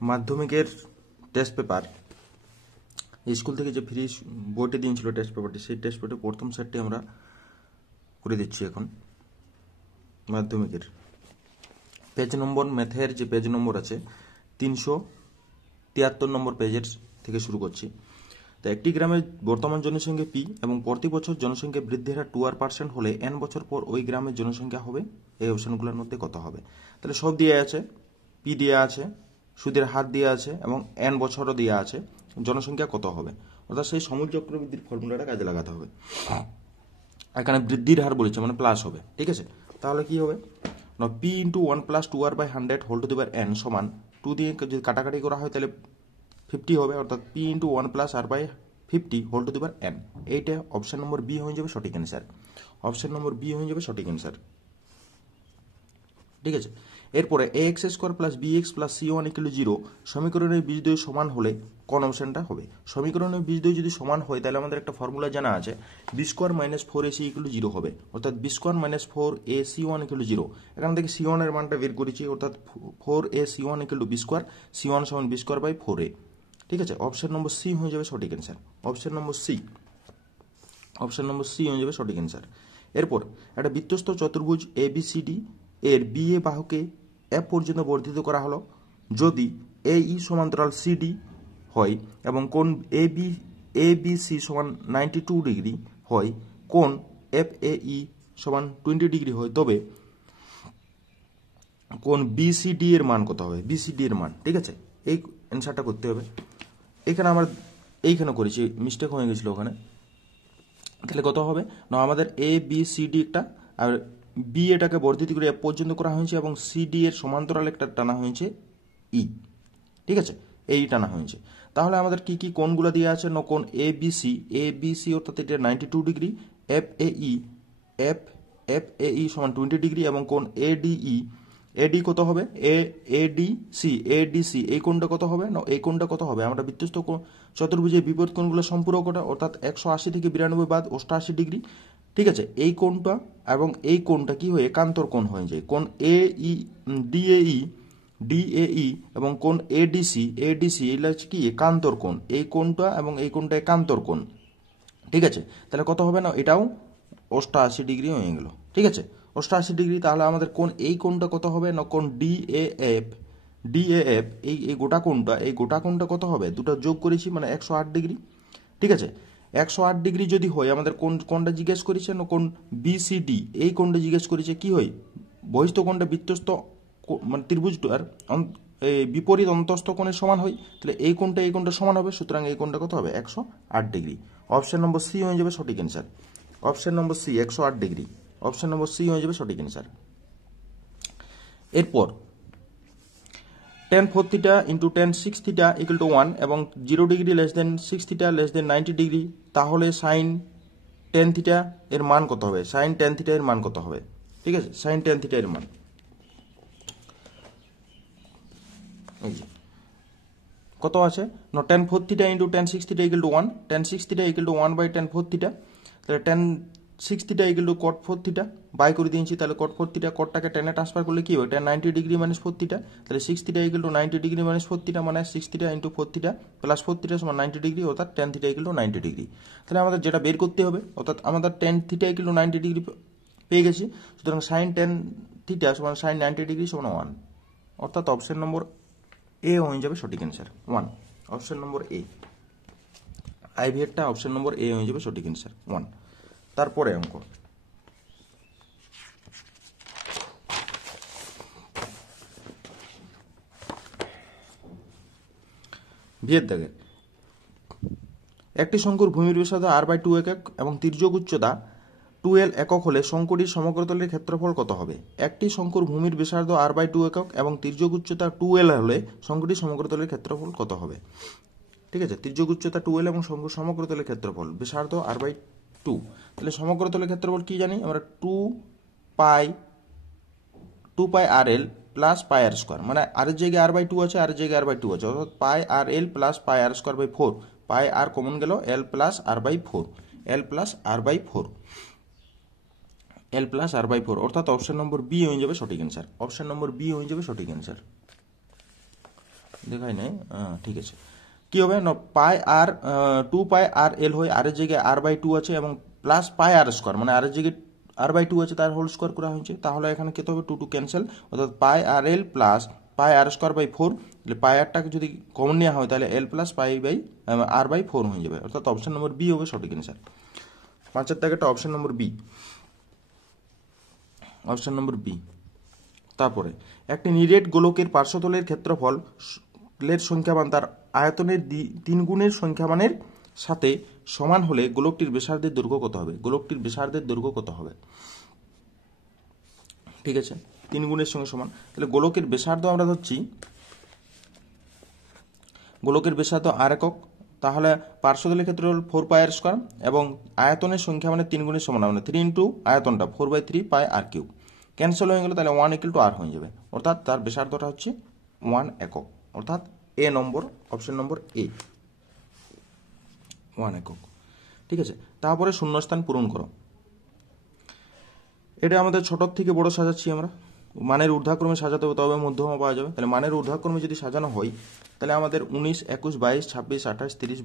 মাধ্যমিকের test paper school থেকে যে ফ্রি বইটি দিয়েছিল টেস্ট পেপারটি, সেই টেস্ট পেপারের প্রথম সেটটি আমরা করে দিচ্ছি। এখন মাধ্যমিকের পেজ নম্বর, ম্যাথের যে পেজ নম্বর আছে 373 নম্বর পেজের থেকে শুরু করছি। তো একটি গ্রামের বর্তমান জনসংখ্যা পি এবং প্রতি বছর জনসংখ্যা বৃদ্ধির হার 2% হলে n বছর পর ওই গ্রামের জনসংখ্যা হবে এই অপশনগুলোর মধ্যে কত হবে। তাহলে সব দিয়ে আছে, পি দিয়ে আছে, সুদের হার দিয়ে আছে এবং n বছরও দিয়ে আছে, জনসংখ্যা কত হবে, অর্থাৎ সেই সমুদ্র চক্রবৃদ্ধির ফর্মুলাটা কাজে লাগাতে হবে। এখানে বৃদ্ধির হার বলেছে মানে প্লাস হবে, ঠিক আছে। তাহলে কি হবে না, P into 1 + 2r/100 whole to the power n সমান 2 দিয়ে যদি কাটাকাটি করা হয় তাহলে 50 হবে, অর্থাৎ P into 1 + r/50 whole to the power n। এইটা অপশন নম্বর বি হয়ে যাবে সঠিক অ্যান্সার। অপশন নম্বর বি হয়ে যাবে সঠিক অ্যান্সার, ঠিক আছে। এরপরে ax² + bx + c1 = 0 সমীকরণের বীজদ্বয় সমান হলে কোন অপশনটা হবে। সমীকরণের বীজদ্বয় যদি সমান হয় তাহলে আমাদের একটা ফর্মুলা জানা আছে, b² - 4ac = 0 হবে, অর্থাৎ b² - 4ac1 = 0। এখান থেকে c1 এর মানটা বের করেছি, অর্থাৎ 4ac1 = b², c1 = b²/4a, ঠিক আছে। অপশন নম্বর সি হয়ে যাবে সঠিক answer. Option number C, option number C হয়ে যাবে সঠিক অ্যান্সার। এরপর একটা বৃত্তস্থ চতুর্ভুজ ABCD এর BA বাহুকে F পর্যন্ত বর্ধিত করা হলো যদি AE সমান্তরাল CD হয় এবং কোণ ABC সমান 92 ডিগ্রি হয়, কোণ FAE সমান 20 ডিগ্রি হয়, তবে কোণ BCD এর মান কত হবে। BCD এর মান, ঠিক আছে, এই অ্যান্সারটা করতে হবে। এখানে আমরা এইখানে করেছি, মিস্টেক হয়ে গেছিল ওখানে। তাহলে কত হবে না, আমাদের ABCD একটা আর বি এটাকে বর্ধিত করে এফ পর্যন্ত করা হয়েছে এবং সিডি এর সমান্তরাল একটা টানা হয়েছে ই, ঠিক আছে, এই টানা হয়েছে। তাহলে আমাদের কি কি কোণগুলো দিয়ে আছে না, কোণ ABC অর্থাৎ এটা 92 ডিগ্রি, FAE সমান 20 ডিগ্রি এবং কোণ AD কত হবে, ADC এই কোণটা কত হবে না, এই কোণটা কত হবে, আমরা বৃত্তস্থ চতুর্ভুজের বিপরীত কোণগুলো সম্পূরকটা অর্থাৎ 180 থেকে 92 বাদ 88 ডিগ্রি, ঠিক আছে। এই কোণটা এবং এই কোণটা কি হয়ে একান্তর কোণ হয়ে যায়, কোণ DAE এবং কোণ ADC এগুলো হচ্ছে কি একান্তর কোণ, এই কোণটা এবং এই কোণটা একান্তর কোণ, ঠিক আছে। তাহলে কত হবে না, এটাও 88 ডিগ্রি হয়ে গেল, ঠিক আছে, 88 ডিগ্রি। তাহলে আমাদের কোণ এই কোণটা কত হবে না, কোণ DAF এই গোটা কোণটা কত হবে, দুটো যোগ করেছি মানে 108 ডিগ্রি, ঠিক আছে। 108 ডিগ্রি যদি হয়, আমাদের কোণটা জিজ্ঞেস করেছে না, কোণ BCD এই কোণটা জিজ্ঞেস করেছে কি হয়, বহিস্থ কোণটা বৃত্তস্থ মানে ত্রিভুজটার বিপরীত অন্তস্থ কোণের সমান হয়, তাহলে এই কোণটা সমান হবে, সুতরাং এই কোণটা কত হবে 108 ডিগ্রি। অপশন নম্বর সি হয়ে যাবে সঠিক answer. Option number C 108 degree, option number C হয়ে যাবে সঠিক অ্যান্সার। এরপর tan 4θ × tan 6θ = 1 এবং 0 ডিগ্রি < 6θ < 90 ডিগ্রি, তাহলে sin tan θ এর মান কত হবে, sin tan θ এর মান কত হবে, ঠিক আছে, sin tan θ এর মান কত আছে না, tan 4θ × tan 6θ = 1, tan 6θ = 1/tan 4θ, তাহলে tan 6θ = cot 4θ বাই করে দিয়েছি, তাহলে cot 4θ কটটাকে tan এ ট্রান্সফার করলে কি হবে, tan 90 ডিগ্রি - 4θ, তাহলে 6θ = 90 ডিগ্রি - 4θ মানে 6θ × 4θ + 4θ সমান 90 ডিগ্রি, অর্থাৎ tan θ = 90 ডিগ্রি। তাহলে আমাদের যেটা বের করতে হবে, অর্থাৎ আমাদের tan θ = 90 ডিগ্রি পেয়ে গেছি, সুতরাং sin tan θ সমান sin 90 ডিগ্রি সমান 1, অর্থাৎ অপশন নম্বর এ হয়ে যাবে সঠিক অ্যান্সার 1। অপশন নম্বর এ, আইভিএরটা অপশন নম্বর এ হয়ে যাবে সঠিক অ্যান্সার 1। তারপরে অঙ্ক বিয়ের দাগে একটি শঙ্কুর ভূমির ব্যাসার্ধ r/2 একক এবং তির্যক উচ্চতা 2l একক হলে শঙ্কুটির সমগ্রতলের ক্ষেত্রফল কত হবে। একটি শঙ্কুর ভূমির ব্যাসার্ধ r/2 একক এবং তির্যক উচ্চতা 2l হলে শঙ্কুটির সমগ্রতলের ক্ষেত্রফল কত হবে, ঠিক আছে। তির্যক উচ্চতা 2l এবং শঙ্কুর সমগ্রতলের ক্ষেত্রফল ব্যাসার্ধ r/2, তাহলে সমগ্রতলের ক্ষেত্রফল কি জানি আমরা, 2π rl + πr², মানে r এর জায়গায় r/2 আছে, r এর জায়গায় r/2 আছে, অর্থাৎ πrl + πr²/4, πr কমন গেল, l + r/4, l + r/4, অর্থাৎ অপশন নম্বর বি হয়ে যাবে সঠিক অ্যান্সার। অপশন নম্বর বি হয়ে যাবে সঠিক অ্যান্সার। দেখাই নাই, ঠিক আছে। কি হবে না, পাই আর 2 পাই আর এল হয়, আর এর জায়গায় r/2 আছে এবং প্লাস পাই আর স্কোয়ার, মানে আর এর জায়গায় r/2 আছে তার হোল স্কোয়ার করা হয়েছে। তাহলে এখানে কত হবে, 2 ক্যান্সেল, অর্থাৎ pi r l plus pi r square by 4। তাহলে পাই আরটাকে যদি কমন নেওয়া হয় তাহলে এল প্লাস পাই বাই r/4 হয়ে যাবে, অর্থাৎ অপশন নম্বর বি হবে সঠিক অ্যান্সার। 5 এর দাগেরটা option number B, option number B. তারপরে একটি নিরেট গোলকের পার্শ্বতলের ক্ষেত্রফল এর সংখ্যামান তার আয়তনের 3 গুণের সংখ্যামানের সাথে সমান হলে গোলকটির ব্যাসার্ধের দৈর্ঘ্য কত হবে? গোলকটির ব্যাসার্ধের দৈর্ঘ্য কত হবে? ঠিক আছে, 3 গুণের সঙ্গে সমান। তাহলে গোলকের ব্যাসার্ধ আমরা ধরছি, গোলকের ব্যাসার্ধ r একক, তাহলে পার্শ্বতলের ক্ষেত্রফল 4 পাই আর স্কোয়ার এবং আয়তনের সংখ্যা মানে 3 গুণের সমান, মানে 3 ইন্টু আয়তনটা 4/3 পাই আর কিউব। ক্যান্সেল হয়ে গেল, তাহলে 1 = r হয়ে যাবে, অর্থাৎ তার ব্যাসার্ধটা হচ্ছে 1 একক, অর্থাৎ এ নম্বর, অপশন নম্বর এ, 1 একক। ঠিক আছে, তারপরে শূন্যস্থান পূরণ করো। এটা আমাদের ছোট থেকে বড় সাজাচ্ছি আমরা, মানের ঊর্ধ্বক্রমে সাজাতে হবে তবে মধ্যমা পাওয়া যাবে। তাহলে মানের ঊর্ধ্বক্রমে যদি সাজানো হয় তাহলে আমাদের 19, 21, 22, 26, 28, 30,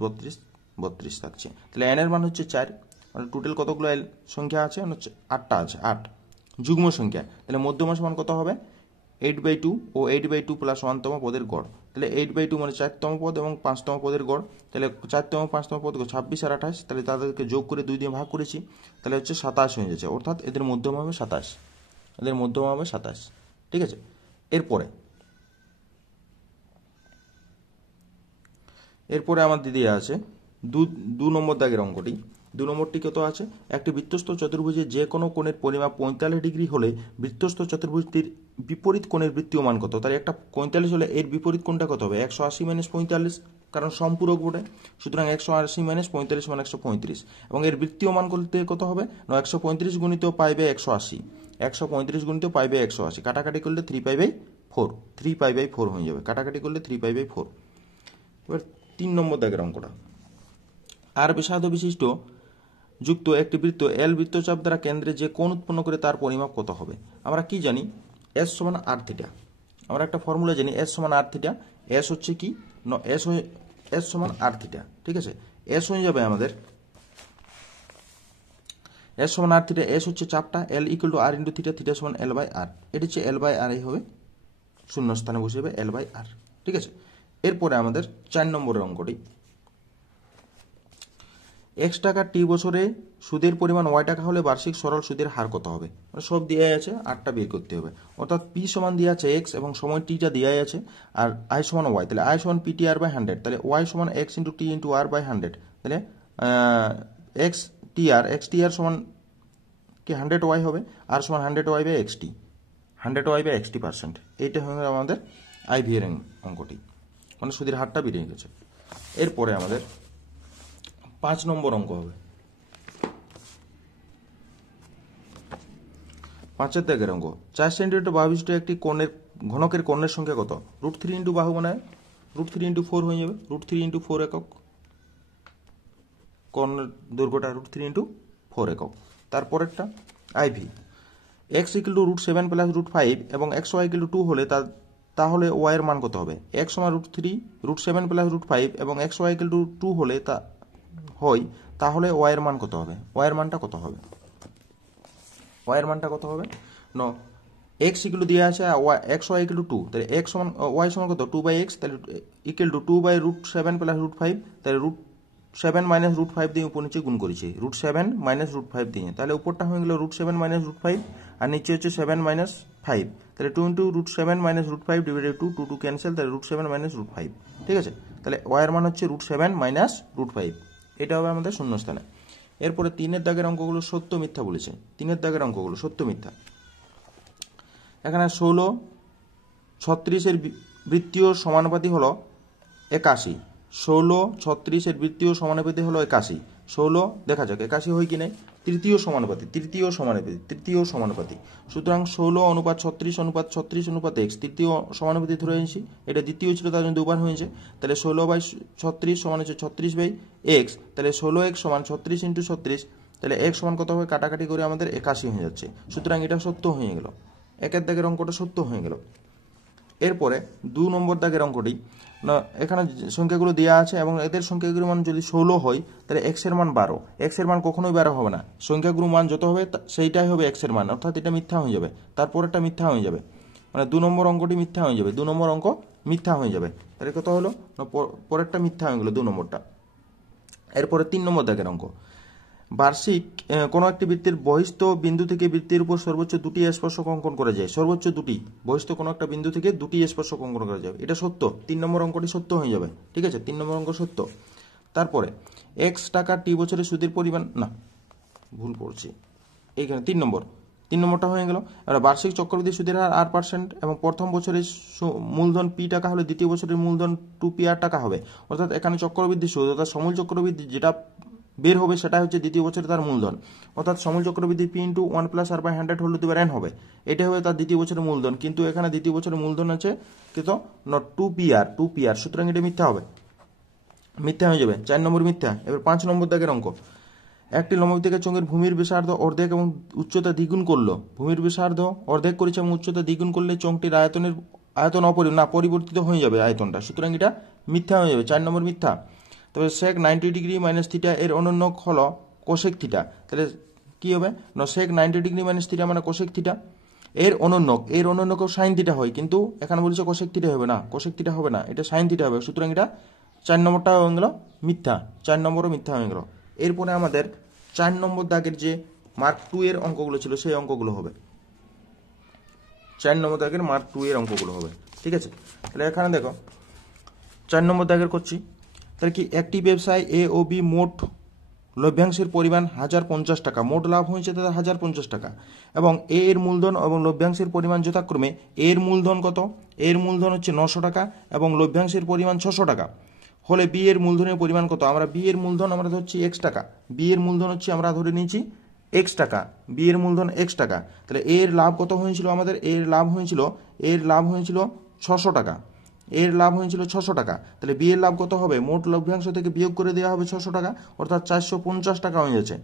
32 থাকছে। তাহলে এন এর মান হচ্ছে 4, মানে টোটাল কতগুলো এল সংখ্যা আছে? হচ্ছে 8টা আছে, 8 যুগ্ম সংখ্যা। তাহলে মধ্যমা সমান কত হবে? 8/2 ও 8/2 প্লাস 1তম পদের গড়। তাহলে 8/2 মানে 4তম পদ এবং 5তম পদের গড়। তাহলে 4তম 5তম পদ 26 আর 28, তাহলে তাদেরকে যোগ করে 2 দিয়ে ভাগ করেছি, তাহলে হচ্ছে 27 হয়ে যাচ্ছে, অর্থাৎ এদের মধ্যমা হবে 27, এদের মধ্যমা হবে 27। ঠিক আছে, এরপরে আমার দিদি আছে 2 নম্বর দাগের অঙ্কটি। 2 নম্বরটি কত আছে? একটি বৃত্তস্থ চতুর্ভুজে যে কোনো কোণের পরিমাপ 45 ডিগ্রি হলে বৃত্তস্থ চতুর্ভুজটির বিপরীত কোণের বৃত্তীয় মান কত? তার একটা 45 হলে এর বিপরীত কোণটা কত হবে? 180 - 45, কারণ সম্পূরক বটে, সুতরাং 180 - 45 মানে 135, এবং এর বৃত্তীয় মান করতে কত হবে? 135 গুণিত পাই/180, 135 গুণিত পাই/180, কাটাকাটি করলে 3π/4, 3π/4 হয়ে যাবে, কাটাকাটি করলে 3π/4। এবার 3 নম্বর দাগের অঙ্কটা, আর ব্যাসার্ধ বিশিষ্ট যুক্ত একটি বৃত্ত এল বৃত্তচাপ দ্বারা কেন্দ্রে যে কোণ উৎপন্ন করে তার পরিমাপ কত হবে? আমরা কি জানি? এস সমান আর থিটা, আমরা একটা ফর্মুলা জানি, এস সমান আর থিটা। এস হচ্ছে কি? এস সমান আর থিটা। ঠিক আছে, এস হয়ে যাবে আমাদের, এস সমান আর থিটা, এস হচ্ছে চাপটা, এল = আর × থিটা, থিটা সমান L/r, এটা হচ্ছে L/r হবে, শূন্য স্থানে বসে যাবে L/r। ঠিক আছে, এরপরে আমাদের 4 নম্বরের অঙ্কটি, x টাকা টি বছরে সুদের পরিমাণ y টাকা হলে বার্ষিক সরল সুদের হার কত হবে? মানে সব দেওয়া আছে, আরটা বের করতে হবে, অর্থাৎ p সমান দেওয়া আছে x এবং সময় টিটা দেওয়া আছে, আর i সমান y, তাহলে i সমান ptr/100, তাহলে y সমান x × t × r/100, তাহলে xtr সমান কি 100y হবে, r সমান 100y/xt, 100y/xt%। এইটা হয়ে আমাদের IV এর অঙ্কটি, মানে সুদের হারটা বেরিয়ে গেছে। এরপরে আমাদের 5 নম্বর অঙ্ক হবে, 5 দাগের অঙ্ক। 4 সেন্টিমিটার বাহু বিশিষ্ট একটি কোণের ঘনকের কোণের সংখ্যা কত? √3 × বাহু মানে √3 × 4 হয়ে যাবে, √3 × 4 একক, কোণের দৈর্ঘ্যটা √3 × 4 একক। তারপরেরটা IV, x = √7 + √5 এবং xy = 2 হলে তাহলে y এর মান কত হবে? x সমান √3, √7 + √5 এবং xy = 2 হলে তাহলে y এর মান কত হবে? y এর মানটা কত হবে? y এর মানটা কত হবে? x দেওয়া আছে, xy = 2, তাহলে x সমান y সমান কত? 2/x, তাহলে = 2/√7 + √5, তাহলে √7 - √5 দিয়ে উপর নিচে গুণ করেছি, √7 - √5 দিয়ে, তাহলে উপরটা হয়ে গেল √7 - √5 আর নিচে হচ্ছে 7 - 5, তাহলে 2 × √7 - √5 / 2, 2 ক্যান্সেল, তাহলে √7 - √5। ঠিক আছে, তাহলে y এর মান হচ্ছে √7 - √5, এটা হবে আমাদের শূন্যস্থানে। এরপরে 3 দাগের অঙ্কগুলো সত্য মিথ্যা বলেছে, 3 দাগের অঙ্কগুলো সত্য মিথ্যা। এখানে 16, 36 এর বৃত্তীয় সমানুপাতি হলো 81, 16, 36 এর বৃত্তীয় সমানুপাতি হলো 81, 16 দেখা যাক 81 হয় কি না। তৃতীয় সমানুপাতি, সুতরাং 16:36:36:x, তৃতীয় সমানুপাতি ধরে নিয়েছি, এটা দ্বিতীয় ছিল তার জন্য দুবার হয়েছে, তাহলে 16/36 সমান হচ্ছে 36/x, তাহলে 16x সমান 36 × 36, তাহলে x সমান কত হবে? কাটাকাটি করে আমাদের 81 হয়ে যাচ্ছে, সুতরাং এটা সত্য হয়ে গেল, 1 দাগের অঙ্কটা সত্য হয়ে গেল। এরপরে 2 নম্বর দাগের অঙ্কটি, না এখানে সংখ্যাগুলো দেওয়া আছে এবং এদের সংখ্যাগুলোর মান যদি 16 হয় তাহলে x এর মান 12। x এর মান কখনোই 12 হবে না, সংখ্যাগুলোর মান যত হবে সেইটাই হবে x এর মান, অর্থাৎ এটা মিথ্যা হয়ে যাবে, তারপরেরটা মিথ্যা হয়ে যাবে, মানে 2 নম্বর অঙ্কটি মিথ্যা হয়ে যাবে, 2 নম্বর অঙ্ক মিথ্যা হয়ে যাবে। তাহলে কত হলো, পরেরটা মিথ্যা হয়ে গেল 2 নম্বরটা। এরপরে 3 নম্বর দাগের অঙ্ক, বার্ষিক কোনো একটি বৃত্তের বহিস্থ বিন্দু থেকে বৃত্তের উপর সর্বোচ্চ 2টি স্পর্শক অঙ্কন করা যায়, সর্বোচ্চ 2টি বহিস্থ কোনো একটা বিন্দু থেকে 2টি স্পর্শক অঙ্কন করা যায়, এটা সত্য, 3 নম্বর অঙ্কটি সত্য হয়ে যাবে। ঠিক আছে, 3 নম্বর অঙ্ক সত্য। তারপরে x টাকা টি বছরের সুদের পরিমাণ, না ভুল পড়ছি, এইখানে 3 নম্বরটা হয়ে গেল। এবার বার্ষিক চক্রবৃদ্ধি সুদের হার r% এবং প্রথম বছরের মূলধন p টাকা হলে দ্বিতীয় বছরের মূলধন 2pr টাকা হবে, অর্থাৎ এখানে চক্রবৃদ্ধি সুদ অর্থাৎ সমূল চক্রবৃদ্ধি যেটা বের হবে সেটা হচ্ছে দ্বিতীয় বছরে তার মূলধন, অর্থাৎ সমূল চক্রবৃদ্ধি p × 1 + r/100 whole to the power n হবে, এটা হবে তার দ্বিতীয় বছরের মূলধন, কিন্তু এখানে দ্বিতীয় বছরের মূলধন আছে কিন্তু নট 2pr, সুতরাং এটা মিথ্যা হবে, মিথ্যা হয়ে যাবে, 4 নম্বর মিথ্যা। এবার 5 নম্বর দাগের অঙ্ক, একটি লম্ববৃত্তাকার চোঙের ভূমির ব্যাসার্ধ অর্ধেক এবং উচ্চতা দ্বিগুণ করলো, ভূমির ব্যাসার্ধ অর্ধেক করেছে এবং উচ্চতা দ্বিগুণ করলে চোঙটির আয়তন পরিবর্তিত হয়ে যাবে আয়তনটা, সুতরাং এটা মিথ্যা হয়ে যাবে, 4 নম্বর মিথ্যা। তবে sec 90 ডিগ্রি মাইনাস থিটা এর অনন্যক হলো কোসেক থিটা, তাহলে কি হবে না, sec 90 ডিগ্রি মাইনাস থিটা মানে কোসেক থিটা, এর অনন্যকেও সাইন থিটা হয়, কিন্তু এখানে বলছে কোসেক থিটা হবে না, কোসেক থিটা হবে না, এটা সাইন থিটা হবে, সুতরাং এটা 4 নম্বরটা হয়ে গেল মিথ্যা, 4 নম্বরও মিথ্যা হয়ে গেল। এরপরে আমাদের 4 নম্বর দাগের যে মার্ক 2 এর অঙ্কগুলো ছিল সেই অঙ্কগুলো হবে, 4 নম্বর দাগের মার্ক 2 এর অঙ্কগুলো হবে। ঠিক আছে, তাহলে এখানে দেখো 4 নম্বর দাগের করছি, তাহলে কি একটি ব্যবসায় এ ও বি মোট লভ্যাংশের পরিমাণ 1050 টাকা, মোট লাভ হয়েছে তাদের 1050 টাকা, এবং এ এর মূলধন এবং লভ্যাংশের পরিমাণ যথাক্রমে এর মূলধন কত, এর মূলধন হচ্ছে 900 টাকা এবং লভ্যাংশের পরিমাণ 600 টাকা, হলে বি এর মূলধনের পরিমাণ কত, আমরা বি এর মূলধন আমরা ধরছি x টাকা, বি এর মূলধন হচ্ছে আমরা ধরে নিয়েছি x টাকা, বি এর মূলধন x টাকা, তাহলে এর লাভ কত হয়েছিল আমাদের, এর লাভ হয়েছিল 600 টাকা, এর লাভ হয়েছিল 600 টাকা, তাহলে বি এর লাভ কত হবে, মোট লভ্যাংশ থেকে বিয়োগ করে দেওয়া হবে 600 টাকা, অর্থাৎ 450 টাকা হয়ে যাচ্ছে,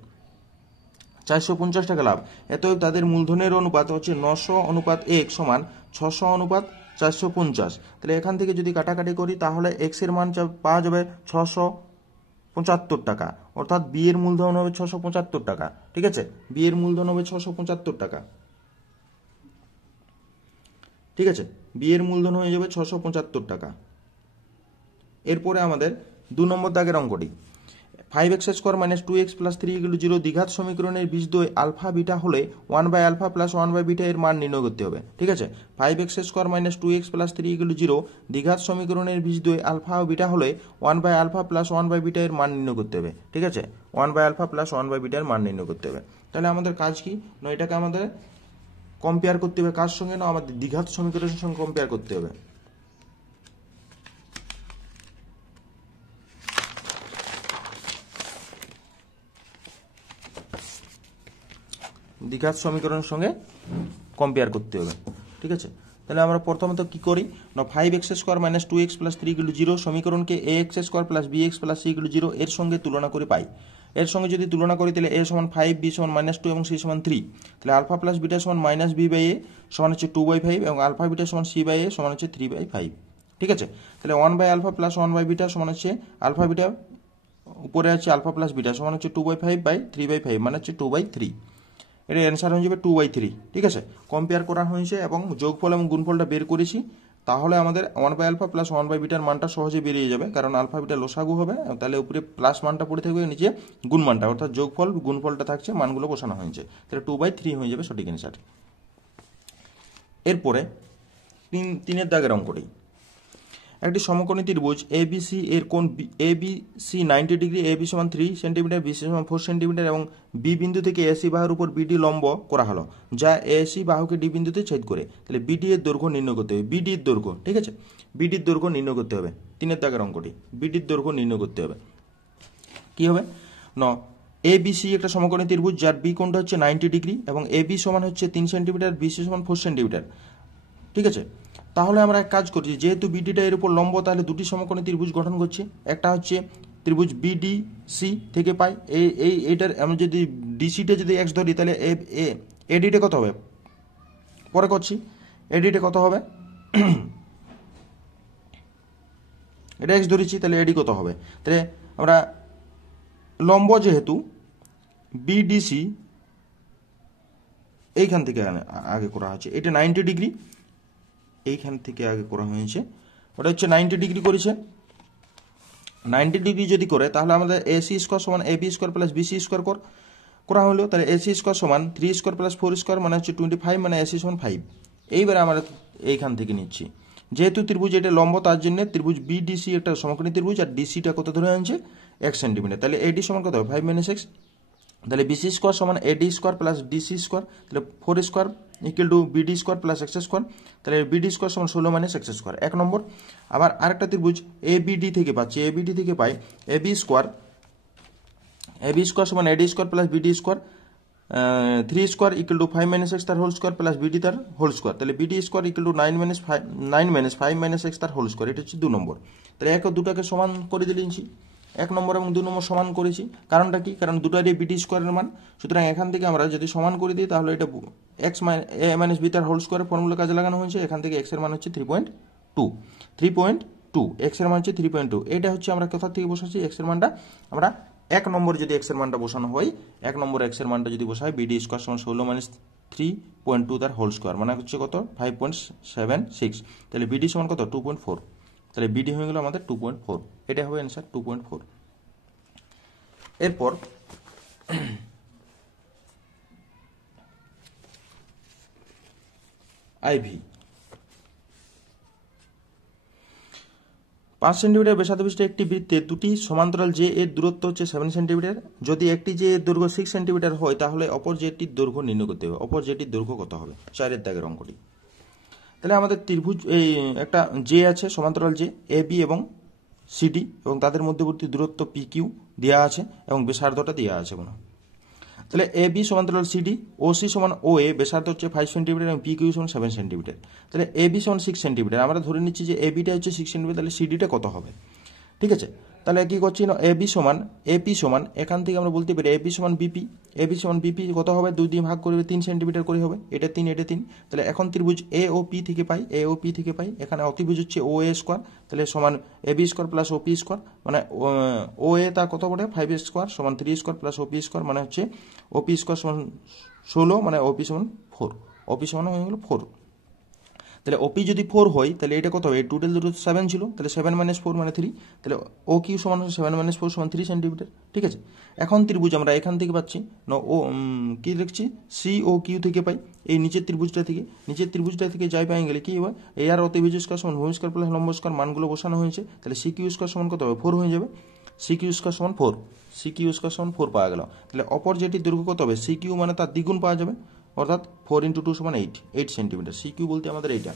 450 টাকা লাভ। এতএব তাদের মূলধনের অনুপাত হচ্ছে 900:1 সমান 600:450, তাহলে এখান থেকে যদি কাটাকাটি করি তাহলে x এর মান পাওয়া যাবে 675 টাকা, অর্থাৎ বি এর মূলধন হবে 675 টাকা। ঠিক আছে, বি এর মূলধন হবে 675 টাকা, ঠিক আছে, বি এর মূলধন হয়ে যাবে 675 টাকা। এরপরে আমাদের 2 নম্বর দাগের অঙ্কটি, 5x² - 2x + 3 = 0 দ্বিঘাত সমীকরণের বীজদ্বয় আলফা বিটা হলে 1/α + 1/β এর মান নির্ণয় করতে হবে। ঠিক আছে, 5x² - 2x + 3 = 0 দ্বিঘাত সমীকরণের বীজদ্বয় আলফা ও বিটা হলে 1/α + 1/β এর মান নির্ণয় করতে হবে। ঠিক আছে, 1/α + 1/β এর মান নির্ণয় করতে হবে। তাহলে আমাদের কাজ কি, না এটাকে আমাদের কম্পেয়ার করতে হবে কার সঙ্গে, না আমাদের দ্বিঘাত সমীকরণের সঙ্গে কম্পেয়ার করতে হবে। দ্বিঘাত সমীকরণের সঙ্গে কম্পেয়ার করতে হবে। ঠিক আছে, তাহলে আমরা প্রথমত কি করি, না 5x² - 2x + 3 = 0 সমীকরণকে ax² + bx + c = 0 এর সঙ্গে তুলনা করে পাই। এর সঙ্গে যদি তুলনা করি তাহলে a = 5, b = -2 এবং c = 3, তাহলে α + β = -b/a সমান হচ্ছে 2/5 এবং α β = c/a সমান হচ্ছে 3/5। ঠিক আছে, তাহলে 1/α + 1/β সমান হচ্ছে আলফা বিটা উপরে আছে α + β সমান হচ্ছে 2/5/3/5 মানে হচ্ছে 2/3, এর অ্যান্সার হয়ে যাবে 2/3। ঠিক আছে, কম্পেয়ার করা হয়েছে এবং যোগফল এবং গুণফলটা বের করেছি, তাহলে আমাদের 1/α + 1/β এর মানটা সহজে বেরিয়ে যাবে, কারণ আলফা বিটা লসাগু হবে, তাহলে উপরে প্লাস মানটা পড়ে থাকবে, নিচে গুণ মানটা, অর্থাৎ যোগফল গুণফলটা থাকছে, মানগুলো বসানো হয়েছে, তাহলে 2/3 হয়ে যাবে সঠিক অ্যান্সার। এরপরে 3 দাগের অঙ্কটি, একটি সমকোণী ত্রিভুজ ABC এর কোণ ABC 90 degree, AB = 3 centimetre, BC = 4 centimetre এবং B বিন্দু থেকে AC বাহুর উপর BD লম্ব করা হলো, যা AC বাহুকে D বিন্দুতে ছেদ করে, তাহলে BD এর দৈর্ঘ্য নির্ণয় করতে হবে, BD এর দৈর্ঘ্য। ঠিক আছে, BD এর দৈর্ঘ্য নির্ণয় করতে হবে, 3 দাগের অঙ্কটি, BD এর দৈর্ঘ্য নির্ণয় করতে হবে। কি হবে না, ABC একটা সমকোণী ত্রিভুজ যার B কোণটা হচ্ছে 90 ডিগ্রি এবং AB সমান হচ্ছে 3 সেন্টিমিটার, BC = 4 সেন্টিমিটার। ঠিক আছে, তাহলে আমরা এক কাজ করছি, যেহেতু বিডিটা এর উপর লম্ব, তাহলে দুটি সমকোণী ত্রিভুজ গঠন করছি, একটা হচ্ছে ত্রিভুজ বিডিসি থেকে পাই, এইটার আমরা যদি ডিসিটা যদি x ধরি তাহলে এডিটা কত হবে, পরে করছি, এডিটা কত হবে এটা এক্স ধরেছি, তাহলে এডি কত হবে? তাহলে আমরা লম্ব যেহেতু বিডিসি এইখান থেকে আগে করা হয়েছে, এটা 90 ডিগ্রি, এইখান থেকে আগে করা হয়েছে, ওটা হচ্ছে 90 ডিগ্রি করেছে। 90 ডিগ্রি যদি করে তাহলে আমাদের এসি স্কোয়ার সমান AB square plus BC square করা হলো। তাহলে এসি স্কোয়ার সমান 3 স্কোয়ার প্লাস 4 স্কোয়ার মানে হচ্ছে 25, মানে এসি সমান 5। এইবারে আমরা এইখান থেকে নিচ্ছি, যেহেতু ত্রিভুজ এটা লম্ব তার জন্য ত্রিভুজ বিডিসি একটা সমকোণী ত্রিভুজ, আর ডিসিটা কত ধরে আনছে? 1 সেন্টিমিটার। তাহলে এডি সমান কত হবে? 5 - x। তাহলে বিসি স্কোয়ার সমান এডি স্কোয়ার প্লাস ডিসি স্কোয়ার, তাহলে 4 square equal to BD square plus x square. তাহলে বিডি স্কোয়ার সমান 16 - x স্কোয়ার, 1 নম্বর। আবার আরেকটা ত্রিভুজ এবিডি থেকে পাচ্ছি, এবিডি থেকে পাই এবি স্কোয়ার সমান এডি square plus BD square 3 square equal to 5 - x তার হোল স্কোয়ার প্লাস বিডি তার হোল স্কোয়ার। তাহলে BD square equal to 9 - 5 - x তার হোল স্কোয়ার। এটা হচ্ছে 2 নম্বর। তাহলে এক ও দুটাকে সমান করে দিলেছি, 1 নম্বর এবং 2 নম্বর সমান করেছি। কারণটা কি? কারণ দুটারই বিডি স্কোয়ারের মান। সুতরাং এখান থেকে আমরা যদি সমান করে দিই তাহলে এটা এক্স এ মাইনাস বি তার হোল স্কোয়ারের ফর্মুলা কাজে লাগানো হয়েছে। এখান থেকে এক্স এর মান হচ্ছে 3.2, এক্স এর মান হচ্ছে 3.2। এটা হচ্ছে আমরা কোথা থেকে বসাচ্ছি এক্স এর মানটা? আমরা 1 নম্বর যদি এক্স এর মানটা বসানো হয়, 1 নম্বর এক্স এর মানটা যদি বসাই, বিডি স্কোয়ার সমান 16 - 3.2 তার হোল স্কোয়ার মানে হচ্ছে কত? 5.76। তাহলে বিডি সমান কত? 2.4। তাহলে বিডি হয়ে গেল আমাদের 2.4। এটা হবে অ্যান্সার 2.4। এরপর আইভি 5 সেন্টিমিটার ব্যাসার্ধ বিশিষ্ট একটি বৃত্তে দুটি সমান্তরাল যে এর দূরত্ব হচ্ছে 7 সেন্টিমিটার। যদি একটি যে এর দৈর্ঘ্য 6 সেন্টিমিটার হয় তাহলে অপর যেটির দৈর্ঘ্য নির্ণয় করতে হবে। অপর যেটির দৈর্ঘ্য কত হবে? 4 দাগের অঙ্কটি। তাহলে আমাদের ত্রিভুজ এই একটা যে আছে, সমান্তরাল যে এ বি এবং সিডি, এবং তাদের মধ্যবর্তী দূরত্ব পি কিউ দেওয়া আছে এবং ব্যাসার্ধটা দেওয়া আছে কোনো। তাহলে এ বি সমান্তরাল সিডি, ও সি সমান ও এ, ব্যাসার্ধ হচ্ছে 5 সেন্টিমিটার এবং পি কিউ সমান 7 সেন্টিমিটার। তাহলে এ বি সমান 6 সেন্টিমিটার, আমরা ধরে নিচ্ছি যে এ বিটা হচ্ছে 6 সেন্টিমিটার, তাহলে সিডিটা কত হবে? ঠিক আছে, তাহলে কি করছি না, এ বি সমান এপি সমান, এখান থেকে আমরা বলতে পারি এপি সমান বিপি। এপি সমান বিপি কত হবে? 2 দিয়ে ভাগ করবে 3 সেন্টিমিটার করে হবে, এটা 3 এটা 3। তাহলে এখন ত্রিভুজ এ ও পি থেকে পাই, এখানে অতিভুজ হচ্ছে ও এ স্কোয়ার, তাহলে সমান A B square plus OP square, মানে ও এ তা কত বলে 5 স্কোয়ার সমান 3 স্কোয়ার প্লাস ওপি স্কোয়ার, মানে হচ্ছে ওপি স্কোয়ার সমান 16, মানে ওপি সমান 4, ওপি সমান হয়ে গেল 4। তাহলে ওপি যদি 4 হয় তাহলে এটা কত হবে? টোটাল দুটো 7 ছিল, তাহলে 7 - 4 মানে 3। তাহলে ও কিউ সমান 7 - 4 সমান 3 সেন্টিমিটার। ঠিক আছে, এখন ত্রিভুজ আমরা এখান থেকে পাচ্ছি না, ও কি লিখছি? সি ও কিউ থেকে পাই, এই নিচের ত্রিভুজটা থেকে যাই পাই গেলে কি হবে? এই আর অতিভুজ স্কোয়ার সমান ভূমি স্কোয়ার প্লাস লম্ব স্কোয়ার, মানগুলো বসানো হয়েছে। তাহলে সি কিউ স্কোয়ার সমান কত হবে? 4 হয়ে যাবে। সি কিউ স্কোয়ার সমান 4 পাওয়া গেল। তাহলে অপর যেটির দৈর্ঘ্য কত হবে? সি কিউ মানে তার দ্বিগুণ পাওয়া যাবে, অর্থাৎ 4 × 2 সমান 8 সেন্টিমিটার। সি কিউ বলতে আমাদের এইটা,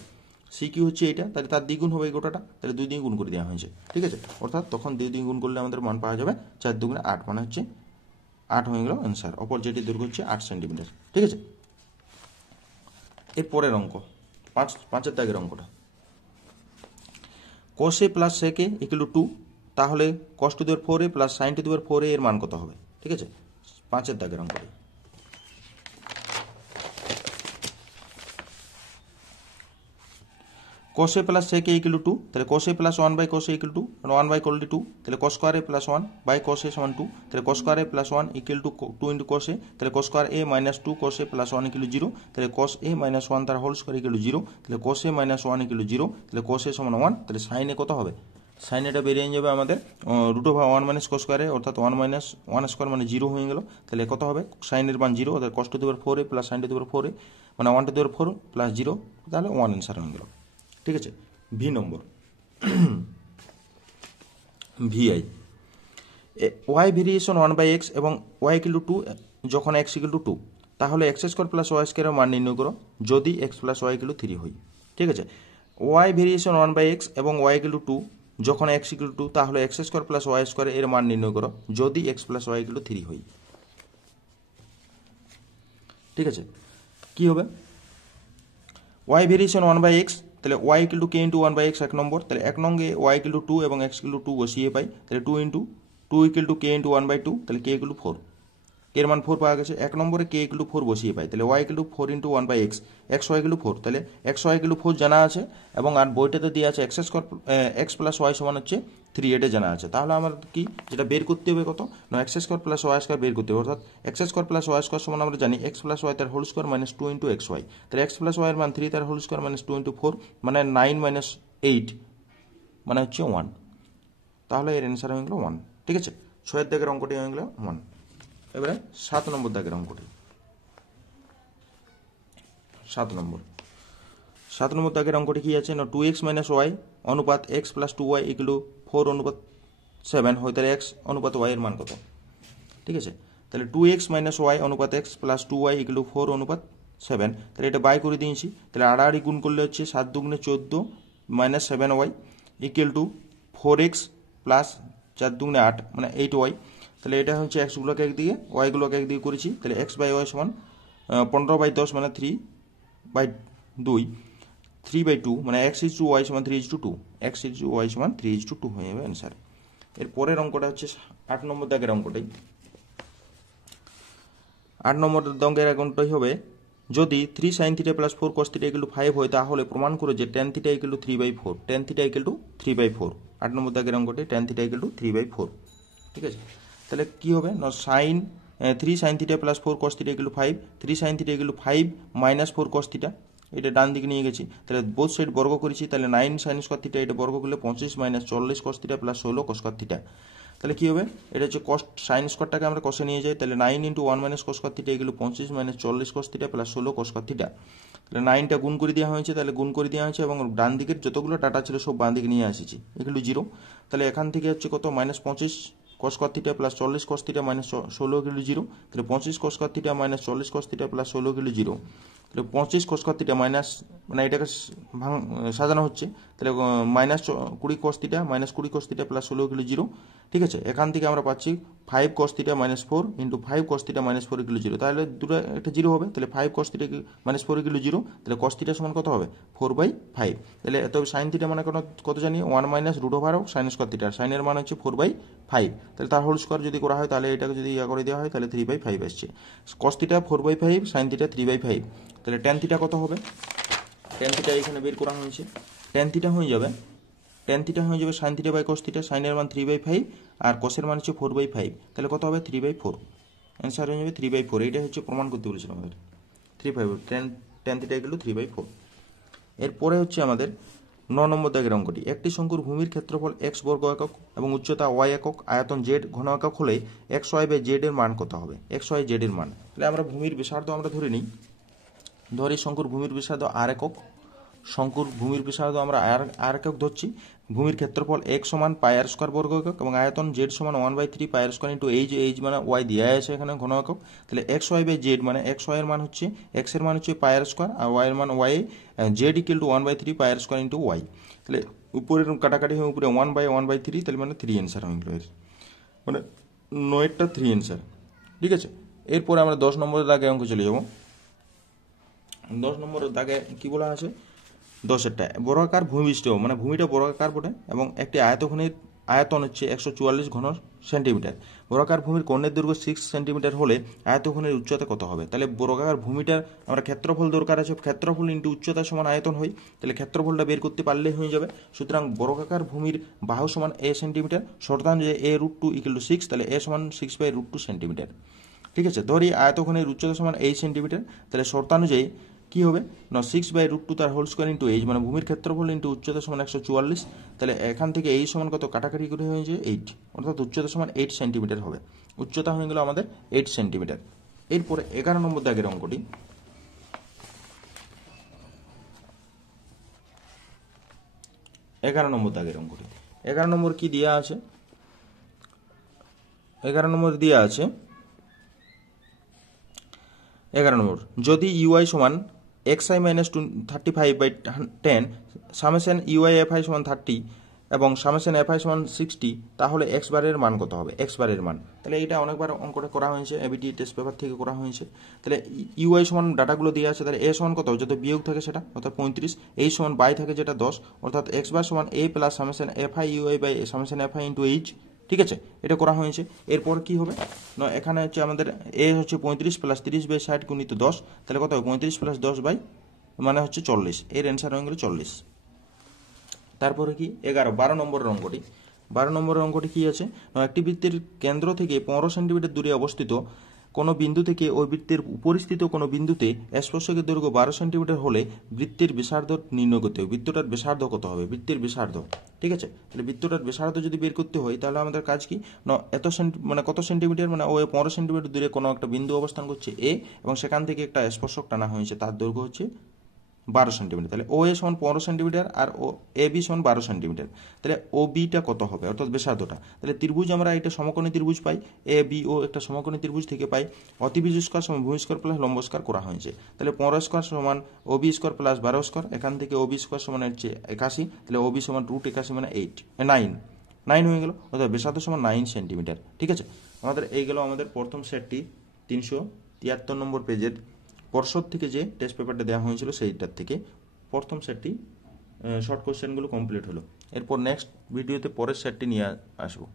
সি কিউ হচ্ছে এইটা, তাহলে তার দ্বিগুণ হবে এই গোটাটা, তাহলে 2 দিয়ে গুণ করে দেওয়া হয়েছে। ঠিক আছে, অর্থাৎ তখন 2 দিয়ে গুণ করলে আমাদের মান পাওয়া যাবে 4 × 2 = 8, মানে হচ্ছে 8 হয়ে গেল অ্যান্সার। অপর যেটির দৈর্ঘ্য হচ্ছে 8 সেন্টিমিটার। ঠিক আছে, এর পরের অঙ্ক 5 দাগের অঙ্কটা, cos a plus sec a = 2, তাহলে cos to the power 4a plus sin to the power 4a এর মান কত হবে? ঠিক আছে, 5 দাগের অঙ্কটা। cos a plus sec a = 2, তাহলে cos a plus 1/cos a = 2, 1/2, তাহলে cos square a plus 1/cos a সমান 2, তাহলে cos square a plus 1 = 2 × cos a, তাহলে cos square a minus 2 cos a plus 1 = 0, তাহলে cos a minus 1 তার whole square = 0, তাহলে cos a minus 1 = 0, তাহলে cos a সমান 1, তাহলে sin a কত হবে? sin এটা বেরিয়ে যাবে আমাদের √1 - cos square a, অর্থাৎ 1 - 1 স্কয়ার মানে 0 হয়ে গেল। তাহলে কত হবে? sin এর মান 0, অর্থাৎ cos to the power 4a plus sin to the power 4a, মানে 1 to the power 4 plus 0, তাহলে 1 অ্যান্সার হয়ে গেল। ঠিক আছে, ভি নম্বর ভিআই, ওয়াই ভেরিয়েশন 1/x এবং y = 2 যখন x = 2, তাহলে x² প্লাস y² এর মান নির্ণয় করো যদি x প্লাস y = 3 হয়। ঠিক আছে, ওয়াই ভেরিয়েশন 1/x এবং y = 2 যখন x = 2, তাহলে x² প্লাস y² এর মান নির্ণয় করো যদি x প্লাস y = 3 হয়। ঠিক আছে, কি হবে? ওয়াই ভেরিয়েশন 1/x, তাহলে y = k × 1/x 1 নম্বর, তাহলে 1 নঙ্গে y = 2 এবং x = 2 বসিয়ে পাই, তাহলে 2 × 2 = k × 1/2, তাহলে k = 4। এর মান 4 পাওয়া গেছে। 1 নম্বরে কে ইকুয়াল টু 4 বসিয়ে পাই, তাহলে y equal to 4 × 1 by x, x y equal to 4, তাহলে x y ইকুয়াল টু 4 জানা আছে এবং আর বইটাতে দেওয়া আছে x square x plus y সমান হচ্ছে 3, এটা জানা আছে। তাহলে আমাদের কি যেটা বের করতে হবে কত না x square plus y square বের করতে হবে, অর্থাৎ x square plus y square সমান আমরা জানি x প্লাস y তার হোল স্কয়ার মাইনাস 2 × xy, তাহলে x প্লাস y এর মান 3 তার হোল স্কয়ার মাইনাস 2 × 4 মানে 9 মাইনাস 8 মানে হচ্ছে 1, তাহলে এর অ্যান্সার হয়ে গেল 1। ঠিক আছে, 6 দাগের অঙ্কটি হয়ে গেল 1। এবারে 7 নম্বর দাগের অঙ্কটি, 7 নম্বর দাগের অঙ্কটি কি আছে না 2x মাইনাস ওয়াই অনুপাত x plus 2y equal to 4 অনুপাত 7 হয়, তাহলে x অনুপাত y এর মান কত? ঠিক আছে, তাহলে 2x মাইনাস ওয়াই অনুপাত x plus 2y equal to 4 অনুপাত 7, তাহলে এটা বাই করে দিয়েছি, তাহলে আড়াআড়ি গুণ করলে হচ্ছে 7 দুগুণে 14 minus 7y equal to 4x plus 4 দুগুণে 8 মানে 8y, তাহলে এটা হচ্ছে x গুলোকে একদিকে y গুলোকে একদিকে করেছি, তাহলে x বাই y সমান 15/10 মানে 3/2, 3/2 মানে x ইজ টু y সমান 3:2, x ইজ টু y সমান 3:2 হয়ে যাবে অ্যান্সার। এর পরের অঙ্কটা হচ্ছে 8 নম্বর দাগের অঙ্কটাই। 8 নম্বর দাগের অঙ্কটাই হবে যদি 3 sin θ plus 4 cos θ equal to 5 হয় তাহলে প্রমাণ করে যে tan θ equal to 3/4, tan θ equal to 3/4। 8 নম্বর দাগের অঙ্কটি tan θ ইকুয়াল টু 3/4। ঠিক আছে, তাহলে কি হবে না sin 3 sin θ plus 4 cos θ equal to 5, 3 sin θ equal to 5 minus 4 cos θ, এটা ডান দিকে নিয়ে গেছি, তাহলে বোথ সাইড বর্গ করেছি, তাহলে 9 sin স্কয়ার θ এটা বর্গ করলে 25 minus 40 cos θ plus 16 cos square θ, তাহলে কি হবে এটা হচ্ছে cos sin স্কয়ারটাকে আমরা cos এ নিয়ে যাই, তাহলে 9 × 1 মাইনাস cos স্কয়ার θ এগুলো 25 minus 40 cos θ plus 16 cos square θ, তাহলে 9টা গুণ করে দেওয়া হয়েছে, তাহলে গুণ করে দেওয়া হয়েছে এবং ডান দিকের যতগুলো ডাটা ছিল সব বাম দিকে নিয়ে আসিছি, এগুলো 0, তাহলে এখান থেকে হচ্ছে কত minus 25 cos square θ plus 40 cos θ minus 16 এগুলো 0, তাহলে 25 cos square θ minus 40 cos θ plus 16 এগুলো 0, তাহলে 25 cos স্কয়ার θ মাইনাস মানে এটাকে সাজানো হচ্ছে, তাহলে minus 20 cos θ minus 20 cos θ plus 16 এগুলো 0। ঠিক আছে, এখান থেকে আমরা পাচ্ছি 5 cos θ minus 4 into 5 cos θ minus 4 এগুলো 0, তাহলে দুটো একটা 0 হবে, তাহলে 5 cos θ মাইনাস 4 এগুলো 0, তাহলে cos θ সমান কত হবে 4/5, তাহলে তবে sin θ মানে কত জানি 1 minus root over sin square θ, আর sin এর মান হচ্ছে 4/5, তাহলে তার হোল স্কয়ার যদি করা হয় তাহলে এটাকে যদি ইয়া করে দেওয়া হয় তাহলে 3/5 আসছে, cos θ 4/5 sin θ 3/5, তাহলে tan θ কত হবে, tan θ এখানে বের করা হয়েছে, tan θ হয়ে যাবে sin θ বাই cos θ, sin এর মান 3/5 আর cos এর মান হচ্ছে 4/5, তাহলে কত হবে 3/4, অ্যান্সার হয়ে যাবে 3/4, এইটা হচ্ছে প্রমাণ করতে বলেছিলাম আমাদের 3/4, tan θ এগুলো 3/4। এরপরে হচ্ছে আমাদের 9 নম্বর দাগের অঙ্কটি, একটি শঙ্কুর ভূমির ক্ষেত্রফল x বর্গ একক এবং উচ্চতা y একক, আয়তন z ঘন একক হলে xy বাই z এর মান কত হবে, xy z এর মান, তাহলে আমরা ভূমির ব্যাসার্ধ আমরা ধরে নিই, ধরি শঙ্কুর ভূমির ব্যাসার্ধ r একক, শঙ্কুর ভূমির ব্যাসার্ধ আমরা r একক ধরছি, ভূমির ক্ষেত্রফল x সমান পাই r স্কয়ার বর্গ একক এবং আয়তন z সমান 1/3 পাই r স্কয়ার ইনটু h মানে y দেয়া আছে এখানে ঘন একক, তাহলে xy বাই z মানে xy এর মান হচ্ছে x এর মান হচ্ছে পাই r স্কয়ার আর y এর মান y, z equal to 1/3 pi r square into y, তাহলে উপরের কাটাকাটি হয়ে উপরে 1/1/3, তাহলে মানে 3 অ্যান্সার হয়ে গেল, মানে 9টা 3 অ্যান্সার। ঠিক আছে, এরপরে আমরা 10 নম্বরের দাগে অঙ্ক চলে যাব। 10 নম্বরের দাগে কি বলা আছে, 10এরটা বর্গাকার ভূমিষ্ঠ মানে ভূমিটা বর্গাকার বটে এবং একটি আয়তঘনের আয়তন হচ্ছে 144 ঘন সেন্টিমিটার, বর্গাকার ভূমির কর্ণের দৈর্ঘ্য 6 সেন্টিমিটার হলে আয়তঘনের উচ্চতা কত হবে, তাহলে বর্গাকার ভূমিটার আমরা ক্ষেত্রফল দরকার আছে, ক্ষেত্রফল ইন্টু উচ্চতা সমান আয়তন হয়, তাহলে ক্ষেত্রফলটা বের করতে পারলেই হয়ে যাবে, সুতরাং বর্গাকার ভূমির বাহু সমান a সেন্টিমিটার, শর্তানুযায়ী a√2 = 6, তাহলে a সমান 6/√2 সেন্টিমিটার। ঠিক আছে, ধরি আয়তঘনের উচ্চতা সমান 8 সেন্টিমিটার, তাহলে শর্তানুযায়ী কি হবে না 6/√2 তার হোল স্কয়ার ইনটু h মানে ভূমির ক্ষেত্রফল ইনটু উচ্চতা সমান 144, তাহলে এখান থেকে h সমান কত কাটাকাটি করে হয়ে যায় 8, অর্থাৎ উচ্চতা সমান 8 সেন্টিমিটার হবে, উচ্চতা হয়ে গেল আমাদের 8 সেন্টিমিটার। এরপরে 11 নম্বর দাগের অঙ্কটি, 11 নম্বর দাগের অঙ্কটি, 11 নম্বর কি দেয়া আছে, 11 নম্বর দেয়া আছে 11 নম্বর যদি uy সমান xi minus 35/10 summation uy fi সমান 30 এবং সামেশন fi সমান 60, তাহলে x বারের মান কত হবে, x বারের মান, তাহলে এটা অনেকবার অঙ্কটা করা হয়েছে, এবিটি টেস্ট পেপার থেকে করা হয়েছে, তাহলে uy সমান ডাটাগুলো দেওয়া আছে, তাহলে a সমান কত যত বিয়োগ থাকে সেটা অর্থাৎ 35, h সমান বাই থাকে যেটা 10, অর্থাৎ x বার সমান a plus summation fi uy by summation fi into h। ঠিক আছে, এটা করা হয়েছে। এরপর কি হবে না, এখানে হচ্ছে আমাদের এ হচ্ছে 35 প্লাস 30/60 গুণিত 10, তাহলে কত হবে 35 প্লাস 10 বাই মানে হচ্ছে 40, এর অ্যান্সার হয়ে গেল 40। তারপরে কি 12 নম্বরের অঙ্কটি। 12 নম্বরের অঙ্কটি কি আছে, একটি বৃত্তের কেন্দ্র থেকে 15 সেন্টিমিটার দূরে অবস্থিত কোনো বিন্দু থেকে ওই বৃত্তের উপরিস্থিত কোনো বিন্দুতে স্পর্শকের দৈর্ঘ্য 12 সেন্টিমিটার হলে বৃত্তের ব্যাসার্ধ নির্ণয় করতে হবে। বৃত্তটার ব্যাসার্ধ কত হবে, বৃত্তের ব্যাসার্ধ, ঠিক আছে। তাহলে বৃত্তটার ব্যাসার্ধ যদি বের করতে হয় তাহলে আমাদের কাজ কি না, এত মানে কত সেন্টিমিটার, মানে ওই 15 সেন্টিমিটার দূরে কোনো একটা বিন্দু অবস্থান করছে এ, এবং সেখান থেকে একটা স্পর্শক টানা হয়েছে, তার দৈর্ঘ্য হচ্ছে 12 সেন্টিমিটার। তাহলে ও এ সমান 15 centimetre R O A B সমান 12 সেন্টিমিটার। তাহলে ও বিটা কত হবে, অর্থাৎ ব্যাসার্ধটা। তাহলে ত্রিভুজ আমরা এটা সমকোণী ত্রিভুজ পাই, এ বি ও একটা সমকোণী ত্রিভুজ থেকে পাই অতিভুজ স্কয়ার সমান ভূমি স্কয়ার প্লাস লম্ব স্কয়ার করা হয়েছে। তাহলে 15 স্কয়ার সমান ও বি স্কয়ার প্লাস 12 স্কয়ার, এখান থেকে ও বি স্কয়ার সমান হচ্ছে 81, তাহলে ও বি সমান √81 মানে 9 হয়ে গেল, অর্থাৎ ব্যাসার্ধ সমান 9 সেন্টিমিটার। ঠিক আছে, আমাদের এই গেল আমাদের প্রথম সেটটি 373 নম্বর পেজের পর্ষদ থেকে যে টেস্ট পেপারটা দেওয়া হয়েছিল সেইটার থেকে প্রথম সেটটি শর্ট কোশ্চেনগুলো কমপ্লিট হলো। এরপর নেক্সট ভিডিওতে পরের সেটটি নিয়ে আসবো।